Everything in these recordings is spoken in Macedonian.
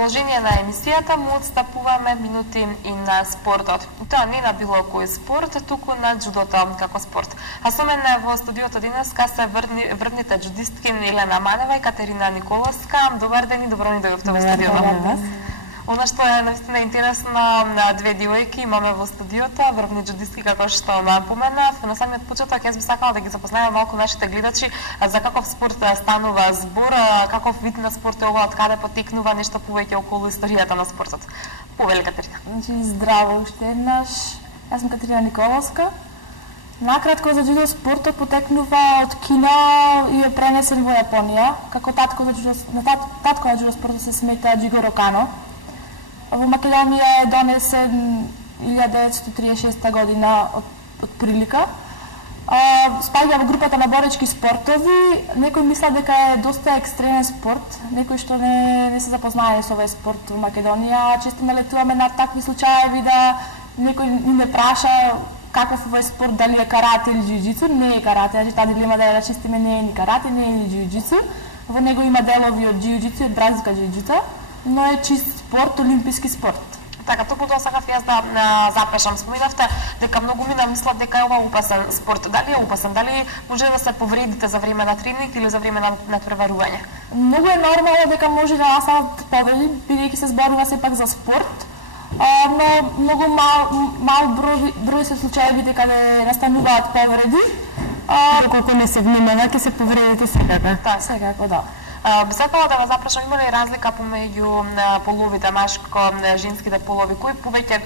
продолжение на емисијата му отстапуваме минути и на спортот. Тоа не на било кој спорт, туку на джудото како спорт. А со мене во студиото денеска се врвните джудистки Елена Манева и Катерина Николовска. Добар ден и добро ни дојдовте во студиото. Она што е наистина интересно, на две девојки имаме во студиото, врвни джудистки како што напоменав. На самиот почеток јас би сакала да ги запознаем малку нашите гледачи за каков спорт станува збор, каков вид на спорт е ова, од каде потекнува, нешто повеќе околу историјата на спортот. Повели, Катерина. Значи, здраво уште еднаш. Јас сум Катерина Николовска. Накратко за джудо спортот потекнува од Кина и е пренесен во Јапонија. Како татко на джудо спортот се смета Джигоро Кано. Во Македонија е донесен 1936 година од прилика. Спаѓа во групата на боречки спортови. Некои мислат дека е доста екстремен спорт. Некои што не се запознаени со овој спорт во Македонија. Често налетуваме на такви случаи да некој ни не праша каков овој спорт, дали е карате или џиу-џицу. Не е карате, значи таа дилема да ја рачистиме, не е ни карате, не е ни џиу-џицу. Во него има делови од џиу-џицу и од бразилска џиу-џица, но е чист спорт, олимписки спорт. Така, токму тоа сакав јас да запешам. Споминавте дека многу мина мислат дека е ова опасен спорт. Дали е опасен? Дали може да се повредите за време на тренинг или за време на надпреварување? Многу е нормално дека може да настанат повреди, бидејќи се зборува сепак за спорт. Но многу мал број се случаи каде настануваат повреди. Доколку не се внимава, ќе се повредите секако. Да, секако, да. Би сакала да ве запрашам, има ли разлика помеѓу половите, машко, женските полови? Кој повеќе,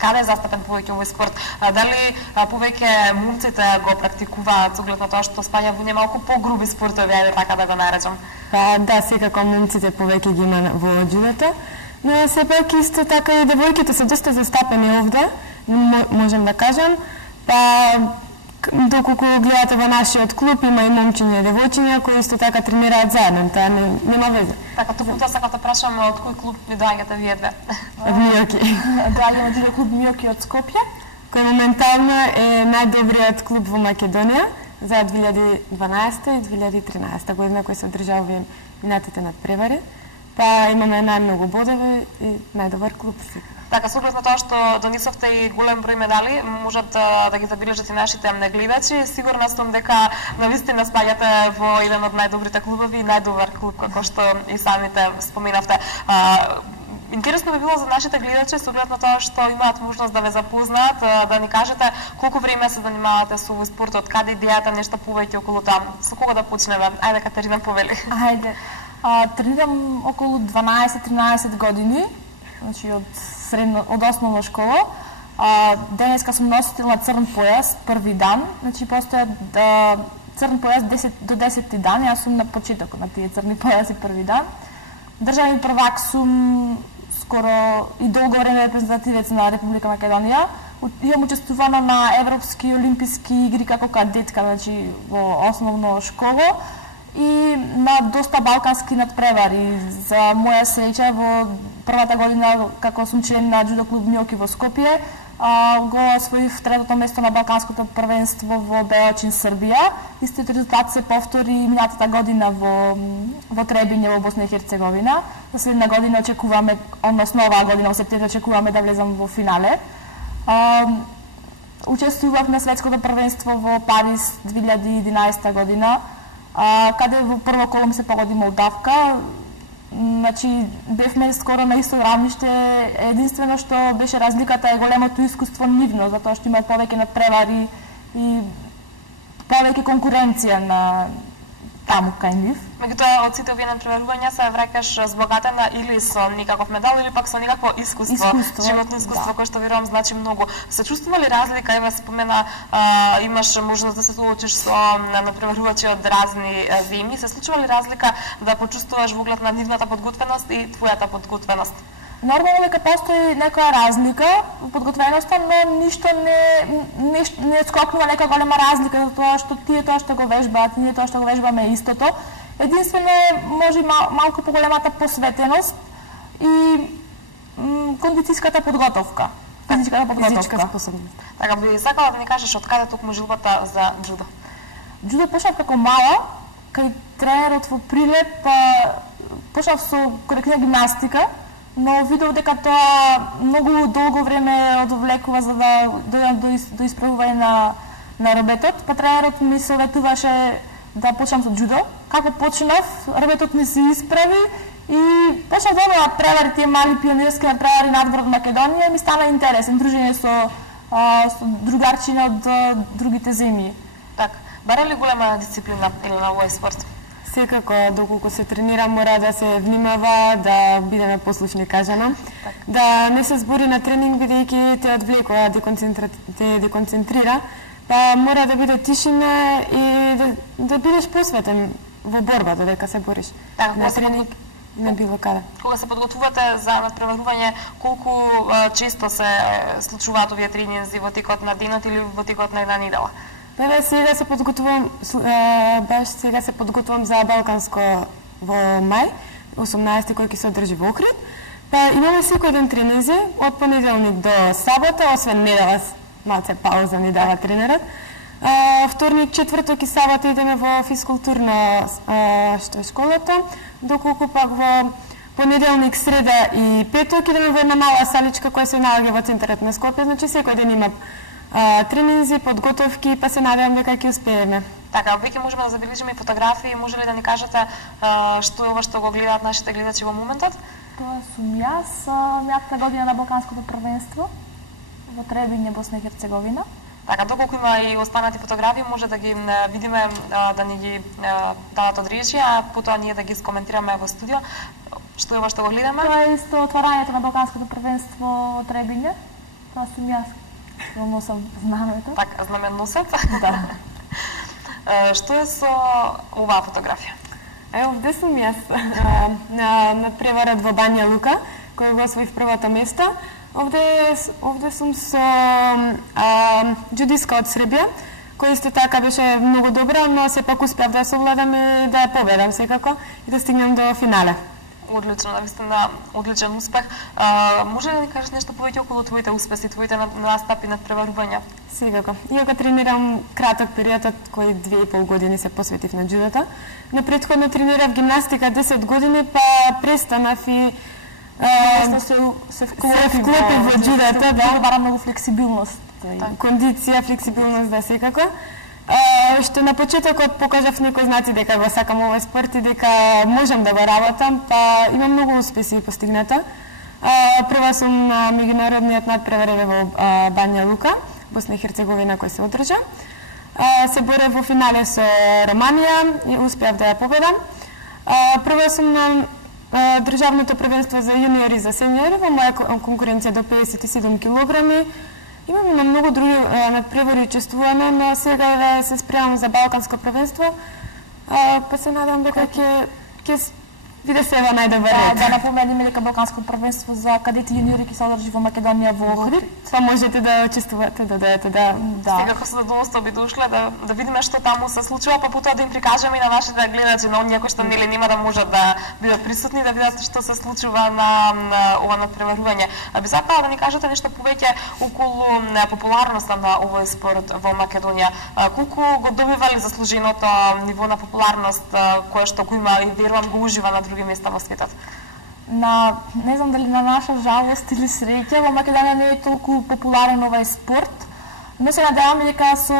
каде е застапен повеќе овој спорт? Дали повеќе момците го практикуваат, соглед на тоа што спаѓа во немалку погруби спортови, ајде така да го наречам? Да, секако момците повеќе ги има во джудото, но сепак исто така и девојките се доста застапени овде, можем да кажам. Доколку гледате во нашиот клуб, има и момчиња и девојчиња кои исто така тренираат заедно, тоа нема везе. Така, токму тоа сакав да прашам, од кој клуб ни доаѓате вие две? Од Миоки. Доаѓаме од клуб Миоки од Скопје, кој моментално е најдобриот клуб во Македонија за 2012 и 2013 година кој се одржа овие минатите надпревари. Имаме најмногу бодови и најдобар клуб сега. Така, со оглед на тоа што донесовте и голем број медали, можат да ги забележат и нашите гледачи. Сигурна сум дека навистина спаѓате во еден од најдобрите клубови и најдобар клуб, како што и самите споменавте. Интересно би било за нашите гледачи, со оглед на тоа што имаат можност да ве запознаат, да ни кажете колку време се занимавате со овој спорт, од каде идејата, нешто повеќе околу тоа. Со кого да почнеме? Ајде, Катерина, повели. Ајде. Тренирам околу 12-13 години, значи од основна школа. Денеска сум носител на црн појас, први дан. Значи постојат црн појас до 10 дан, јас сум на почетокот на тие црни појаси први дан. Државни првак сум скоро и долго време репрезентативец на Република Македонија. Имам учествувано на Европски олимписки игри како кадетка, значи во основна школа, и на доста балкански надпревари. За моја среќа, во првата година како сум член на джудо клуб Миоки во Скопје, го освоив третото место на балканското првенство во Беочин, Србија. Истиот резултат се повтори минатата година во Требиње во Босна и Херцеговина. За следна година очекуваме, односно оваа година во септември очекуваме да влезам во финале. Учествував на светското првенство во Париз 2011 година, каде во прво коло ми се погоди Молдавка. Значи, бевме скоро на исто равниште, единствено што беше разликата е големото искуство нивно, затоа што имаат повеќе надпревари и повеќе конкуренција на таму кај нив. Меѓутоа, од сите овие надпреварувања се враќаш збогатена или со никаков медал, или пак со никакво искуство, животно искуство, кое што верувам значи многу. Се чувствува ли разлика? Еве спомена, имаш можност да се соочиш со надпреварувачи од разни земји. Се случува ли разлика да почувствуваш во оглед на нивната подготвеност и твојата подготвеност? Нормално дека постои некоја разлика во подготвеноста, но ништо не скокнува нека голема разлика, затоа што тие тоа што го вежбаат, ние тоа што го вежбаме е истото. Единствено може малку поголемата посветеност и кондицијската подготовка. Физичка способност. Така, би сакала да ни кажеш од каде токму жилбата за джудо? Джудо почнав како мала, кај тренерот во Прилеп почнав со коректна гимнастика, но видов дека тоа многу долго време одвлекува за да дојдам до исправување на робетот, па тренерот ми советуваше да почнам со џудо. Како почнав, робетот ми се исправи и почнав да превари тие мали пионерски надпревари надвор од Македонија и ми стана интересен дружење со другарчина од другите земји. Така, бара ли голема дисциплина или на овој спорт? Секако, доколку се тренира, мора да се внимава, да бидеме послушни, кажано. Да не се збори на тренинг, бидејќи те одвлекува, те деконцентрира. Па мора да биде тишина и да бидеш посветен во борбата, дека се бориш. На тренинг и на било каде. Кога се подготвувате за надпреварување, колку често се случуваат овие тренинзи во текот на денот или во текот на една недела? Сега се подготвувам за Балканско во мај, 18 кој ќе се одржи во Охрид. Па имаме секој ден тренинзи од понеделник до сабота, освен недела, малце пауза ни дава тренерот. Вторник, четврток и сабота идеме во физкултурна што е школата, доколку пак во понеделник, среда и петок идеме во една мала саличка која се наоѓа во центарот на Скопје, значи секој ден има тренинзи, подготовки, па се надевам дека ќе успееме. Така, веќе можеме да забележиме и фотографии, може ли да ни кажете што е ова што го гледаат нашите гледачи во моментот? Тоа сум јас, мјатата година на Балканското првенство во Требиње, Босна и Херцеговина. Така, доколку има и останати фотографии, може да ги видиме, да ни ги дадат од речи, а потоа ние да ги скоментираме во студио. Што е ова што го гледаме? Тоа е исто отварањето на Балканското првенство во Требиње. Тоа сум јас. Носам знамето. Така, знаменосец? Да. Што е со оваа фотографија? Овде сум јас на преварат во Бања Лука, кој го освоив првото место. Овде сум со џудиска од Србија, кој исто така беше многу добра, но сепак успеав да совладам и да ја победам секако и да стигнем до финале. Одлично, навистина одличен успех. Може ли да ни кажеш нешто повеќе околу твоите успеси, твоите настапи над преварувања? Секако. Иако тренирам краток период од кои 2,5 години се посветив на џудото, но претходно тренирав гимнастика 10 години, па престанав и се вклопи во џудото, да бара многу флексибилност. Кондиција, флексибилност, да, секако. Што на почетокот покажав некои знаци дека го сакам овој спорт и дека можам да го работам, па имам многу успеси постигнато. Прва сум на меѓународниот надпревар во Бања Лука, Босна и Херцеговина, кој се одржа. Се борев во финале со Романија и успеав да ја победам. Прва сум на државното првенство за јуниори и за сениори во моја конкуренција до 57 килограми. Имаме на многу други надпревари учествуваме, но сега да се спремам за Балканско првенство, па се надам дека ќе биде себе најдобар ред. Да напоменеме дека Балканско првенство за кадети јуниори ќе се одржи во Македонија во Охрид. Па можете да учествувате, да дојдете, да. Секако со задоволство би дошле да видиме што таму се случува, па потоа да им прикажеме и на нашите гледачи, на оние кои што нели нема да можат да бидат присутни, да видат што се случува на ова надпреварување. Би сакала да ни кажете нешто повеќе околу популарноста на овој спорт во Македонија. Колку го добивали заслуженото ниво на популарност кое што го има и верувам го ужива на други места во светот? Не знам дали на наша жалост или среќа, во Македонија не е толку популарен овој спорт, но се надеваме дека со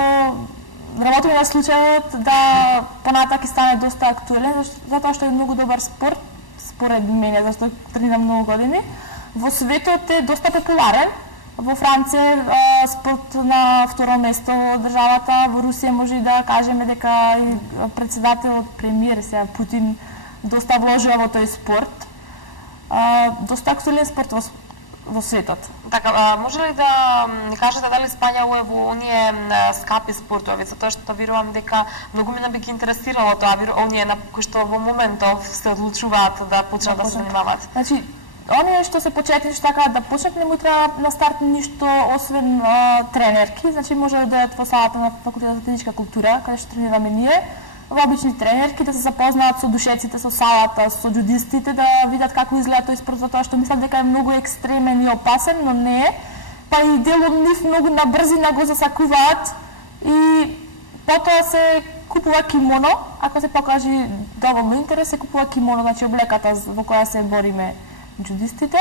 работење на случајот да понатак и стане доста актуелен, затоа што е многу добар спорт, според мене, зашто тренирам многу години. Во светот е доста популарен. Во Франција спорт на второ место во државата, во Русија може и да кажеме дека и председателот, премиер сега Путин доста вложува во тој спорт. Доста актуелен спорт во светот. Така, може ли да ни кажете дали спаѓа во оние скапи спортови, затоа што верувам дека многу мене би ги интересирало тоа, оние на кои што во моментов се одлучуваат да почнат да се занимаваат? Значи, оние што се почетни што така да почнат, не му треба на старт ништо освен тренерки, значи може да дојдат во салата на факултетот за физичка култура, каде што тренираме ние, во обични тренерки, да се запознаат со душеците, со салата, со џудистите, да видат како изгледа тој спорт, затоа што мислам дека е многу екстремен и опасен, но не е. Па и дел од нив многу на брзина го засакуваат и потоа се купува кимоно, ако се покажи доволно интерес, се купува кимоно, значи облеката во која се бориме джудистите.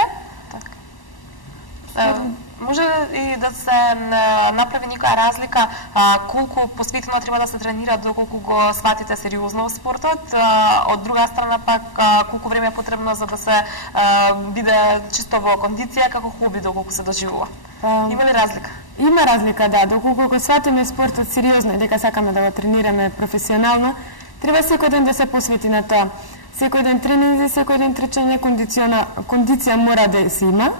Може и да се направи некоја разлика колку посветено треба да се тренира доколку го сватите сериозно спортот, од друга страна пак колку време е потребно за да се биде чисто во кондиција како хоби доколку се доживува. Има ли разлика? Има разлика, да. Доколку го сватиме спортот сериозно и дека сакаме да го тренираме професионално, треба секој ден да се посвети на тоа. Секој ден тренинзи, секој ден трчање, кондиција мора да се има.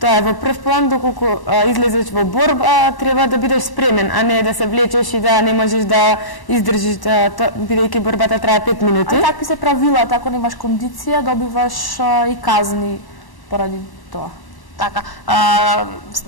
Тоа е во прв план, доколку излезеш во борба, треба да бидеш спремен, а не да се влечеш и да не можеш да издржиш, бидејќи борбата трае 5 минути. А такви се правила, ако немаш кондиција, добиваш и казни поради тоа. Така.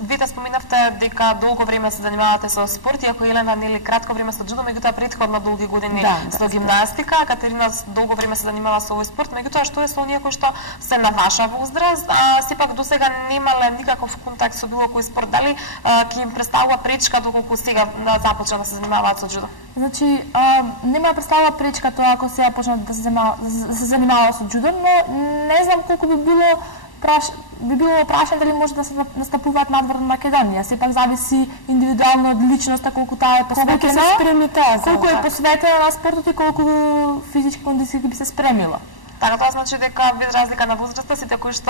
Вие споменавте дека долго време се занимавате со спорт, иако Елена нели кратко време со џудо, меѓутоа претходно долги години со гимнастика, Катерина долго време се занимава со овој спорт, меѓутоа што е со оние кои што се на ваша возраст, а сепак досега немале никаков контакт со било кој спорт, дали ќе им представува пречка доколку сега започнат да се занимаваат со џудо? Значи, нема представува пречка тоа ако сега почнат да се занимаваат со џудо, но не знам колку би било прашање дали може да се настапуваат надвор на Македонија. Сепак зависи индивидуално од личноста колку таа е посветена, колку е посветена на спортот и колку физички кондиции би се спремила. Така, тоа значи дека без разлика на возраста, сите кои што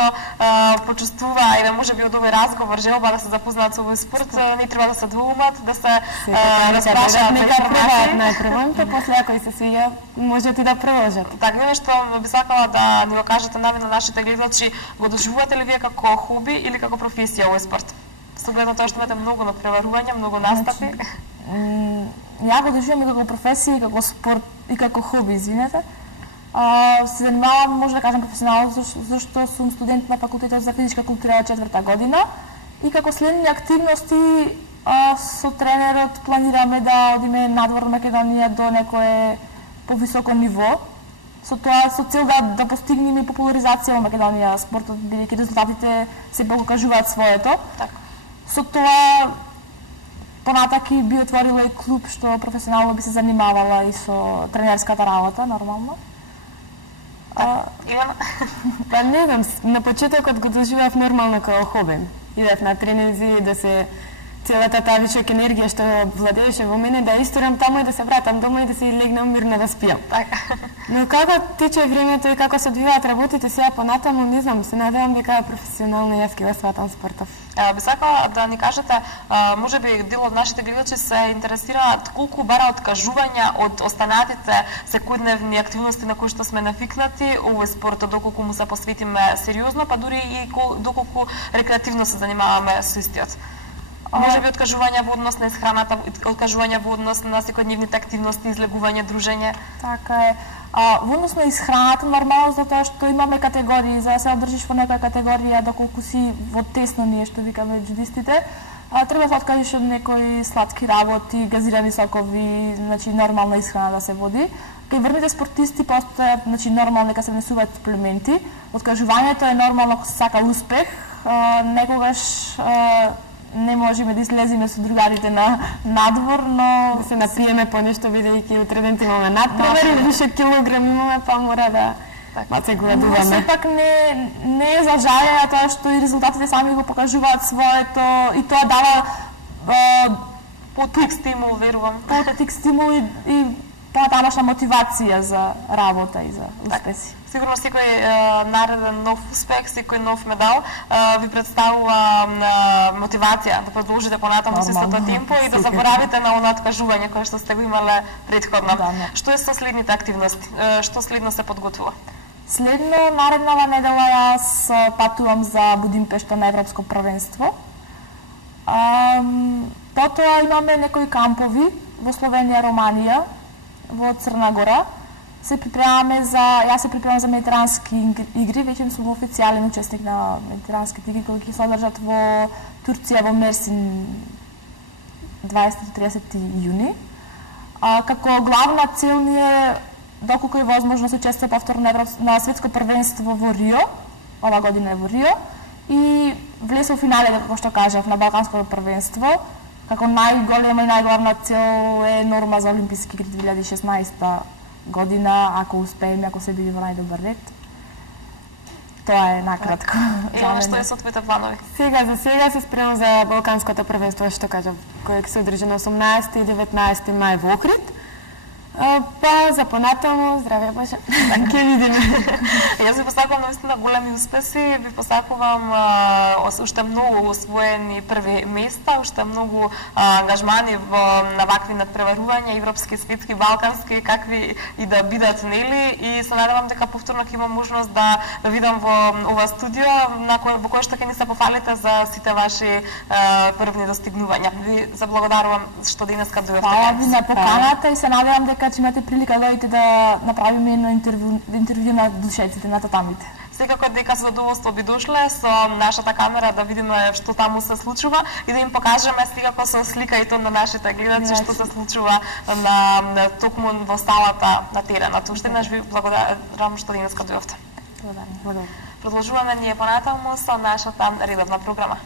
почувствува или можеби од овој разговор желба да се запознаат со овој спорт, не треба да се двоумат, да се распрашаат за информации. Најпрво, па после ако се свиѓа, можете да продолжат. Така, нешто би сакала да ни го кажете нами на нашите гледачи, го доживувате ли вие како хоби или како професија овој спорт? Со глед на тоа што имате многу натпреварувања, многу настапи. Ја го доживувам и како професија, и како спорт, и како хоби, извинете. Се занимавам, може да кажам професионално, зашто сум студент на факултетот за физичка култура од 4-та година и како следни активности со тренерот планираме да одиме надвор на Македонија до некое повисоко ниво, со тоа со цел да постигнеме популаризација во Македонија спортот, бидејќи резултатите се покажуваат своето. Со тоа понатаки би отворила и клуб што професионално би се занимавала и со тренерската работа, нормално. Илена? Па не знам, на почетокот го доживеав нормално како хоби. Идев на тренинзи, да се целата таа вишок енергија што владееше во мене, да исторам таму и да се вратам дома и да се легнам мирно да спијам. Но како тече времето и како се одвиваат работите сега понатаму, не знам, се надевам дека професионално јас ќе го сватам спортов. Би сакала да ни кажете, можеби дел од нашите гледачи се интересираат колку бара откажувања од останатите секојдневни активности на кои што сме навикнати овој спорт, доколку му се посветиме сериозно, па дури и доколку рекреативно се занимаваме со истиот. Може би откажување во однос на исхраната, откажување во однос на секојдневните активности, излегување, дружење. Така е. Во однос на исхраната, нормално затоа што имаме категории, за да се одржиш во некоја категорија, доколку си во тесно ние што викаме джудистите, треба да откажеш од некои сладки работи, газирани сокови, значи нормална исхрана да се води. Кај врвните спортисти постојат, значи нормално дека се внесуваат суплементи. Откажувањето е нормално ако се сака успех, некогаш не можеме да излеземе со другарите на надвор, но да се напиеме по нешто бидејќи утре ден имаме надпревари, више килограм имаме, па мора да се гладуваме. Но сепак не е за жалење тоа што и резултатите сами го покажуваат своето и тоа дава потик стимул, верувам. Потик стимул и тамошна мотивација за работа и за успеси. Сигурно секој нареден нов успех, секој нов медал ви представува мотивација да продолжите понатаму со истото темпо и да заборавите на она откажување кое што сте го имале претходно. Што е со следните активности? Што следно се подготвува? Следно, нареднава недела јас патувам за Будимпешта на Европско првенство. Потоа имаме некои кампови во Словенија, Романија, во Црна Гора. Јас се припремам за медитерански игри, веќе сум официјален учесник на медитеранските игри кои ќе се одржат во Турција во Мерсин 20-30 јуни. Како главна цел ни е доколку е возможно се учествува повторно на светско првенство во Рио, ова година е во Рио, и влез во финале, како што кажав, на Балканското првенство, како најголема и најглавна цел е норма за Олимписки игри 2016 година, ако успееме, ако се биде во најдобар ред. Тоа е накратко. Што е со твоите планови? За сега се спремам за Балканското првенство, што кажав, кое ќе се одржи на 18 и 19 мај во Охрид. Па за понатаму, здраве Боже, ќе видиме. Јас ви посакувам наистина големи успеси, ви посакувам уште многу освоени први места, уште многу ангажмани на вакви надпреварувања, европски, светски, балкански, какви и да бидат, нели, и се надевам дека повторно ќе имам можност да видам во ова студио во кое што ќе ни се пофалите за сите ваши првни достигнувања. Ви заблагодарувам што денеска дојдовте. Фала ви на поканата и се надевам дека ќе имате прилика да дојдете да направиме едно интервју на душеците, на татамите. Секако дека со задоволство би дошле со нашата камера да видиме што таму се случува и да им покажеме секако со слика и то на нашите гледачи што се случува на токму во салата на теренот. Уште еднаш ви благодарам што денеска дојдовте. Благодарам. Продолжуваме ние понатаму со нашата редовна програма.